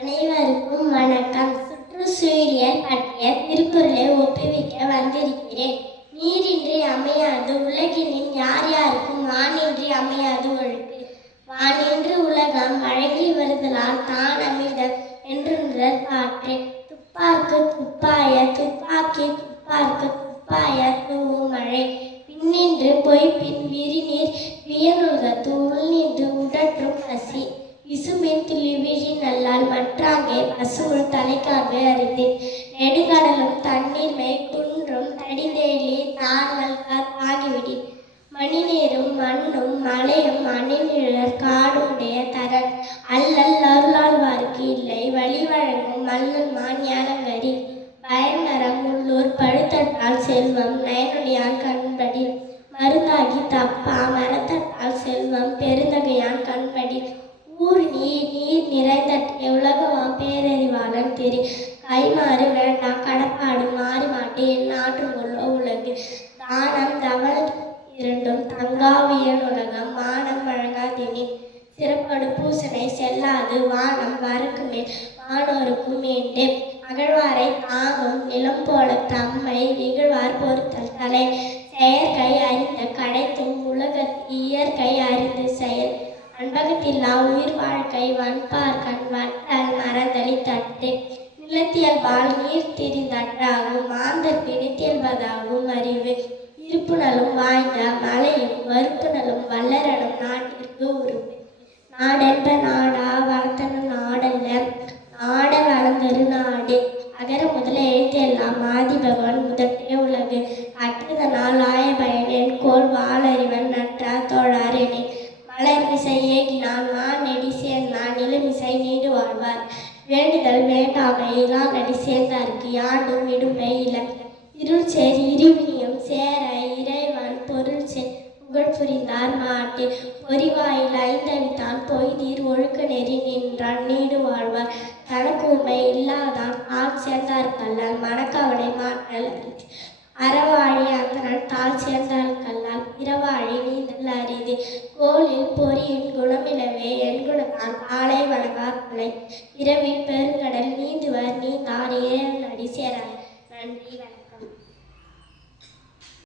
அனைவருக்கும் வணக்கம். சுற்றுச்சூழல் பற்றிய திருக்குறளை ஒப்புவிக்க வந்திருக்கிறேன். நீரின்றி அமையாது உலகினில் யார் யாருக்கும் வானின்றி அமையாது ஒழுக்கு. வானின்று உலகம் வழங்கி வருதலால் தான் அமிழ்தம் என்றுன்ற பாட்டு. துப்பார்க்கு துப்பாய துப்பாக்கி துப்பார்க்கு துப்பாய தூவும் மழை. பின்னின்று பொய்ப்பின் விரிநீர் வியனுலகத்து உள்நின்று உடற்றும் பசி. விசும்பின் துளி விழி நல்லால் மற்றாங்கே பசுவுள் தலைக்காக அறிந்து. நெடுங்கடலும் தண்ணீர்மை குன்றும் தடிந்தேலி தாங்கள் ஆகிவிடி. மணிநீரும் மண்ணும் மலையும் அணிநிழற் காடுடைய தரன். அல்லல் அருளாழ்வார்க்கு இல்லை வழி வழங்கும் மல்லன் ஞானங்கரி. பயன்மரம் உள்ளூர் பழுத்தட்டால் செல்வம் நயனுடையான் கண்படி. மருந்தாகி தப்பா மரத்தட்டால் செல்வம் பெருந்தகையான் கண்படி. ஊர் நீர் நிறைந்தட்டே உலகமாம் பேரறிவாளன் திரு. கைமாறு வேண்டாம் கடப்பாடு மாறி மாட்டு என் ஆற்றுக்கொள்ளோ உலகு. தானம் தவள் இரண்டும் தங்காவியன் உலகம் மானம் வழங்காதினி. சிறப்படு பூசனை செல்லாது வானம் வரக்கு மேல் வானோருக்கும் மீண்டு. அகழ்வாரை தாங்கும் நிலம் போல தம்மை இகழ்வார் பொறுத்தல் தலை. செயற்கை அறிந்த கடைத்தும் உலகத்து இயற்கை அறிந்து செயல். அன்பகத்தில்லா உயிர் வாழ்க்கை வன்பார் கண் வட்டால் மரந்தளி தட்டு. நிலத்தியல்பால் நீர் திரிந்தற்றாகும் மாந்தர் பிடித்தியல்பதாகும் அறிவு. இருப்புணலும் வாய்ந்த மலையும் வறுப்புணலும் வல்லரனும் நாட்டிற்கு உருவு. நாடென்ப நாடா வளர்த்தன நாடல்ல நாட வளர்ந்தரு நாடு. அகர முதல எழுத்தெல்லாம் ஆதி பகவான் முதற்றே உலகு. கற்றதனால் ஆய பயன் என்கோள் வாளறிவன் நற்றா தோழார் என. மலர் மிசை ஏகினான் மான் நெடி சேர்ந்தான் நிலமிசை நீடு வாழ்வார். வேண்டுதல் வேண்டாமை இலா நடி சேர்ந்தார்க்கு யாண்டும் விடுமை இல. இருள் சேர் இருவினியும் சேர இறைவன் பொருள் சேர் புகழ் புரிந்தார் மாட்டு. பொறிவாயில் ஐந்தவித்தான் பொய்தீர் ஒழுக்க நெறி நின்றான் நீடு வாழ்வார். தனக்குமை இல்லாதான் ஆள் சேர்ந்தார்கல்லால் மனக்கவலை மாற்றல். அறவாழி அந்தனன் தாழ் சேர்ந்தார்கல்லால் பிறவாழி நீந்தல் அரிது. கோலில் பொறியின் குணமிலவே என் குணத்தான் ஆளை வழங்கார் கொலை.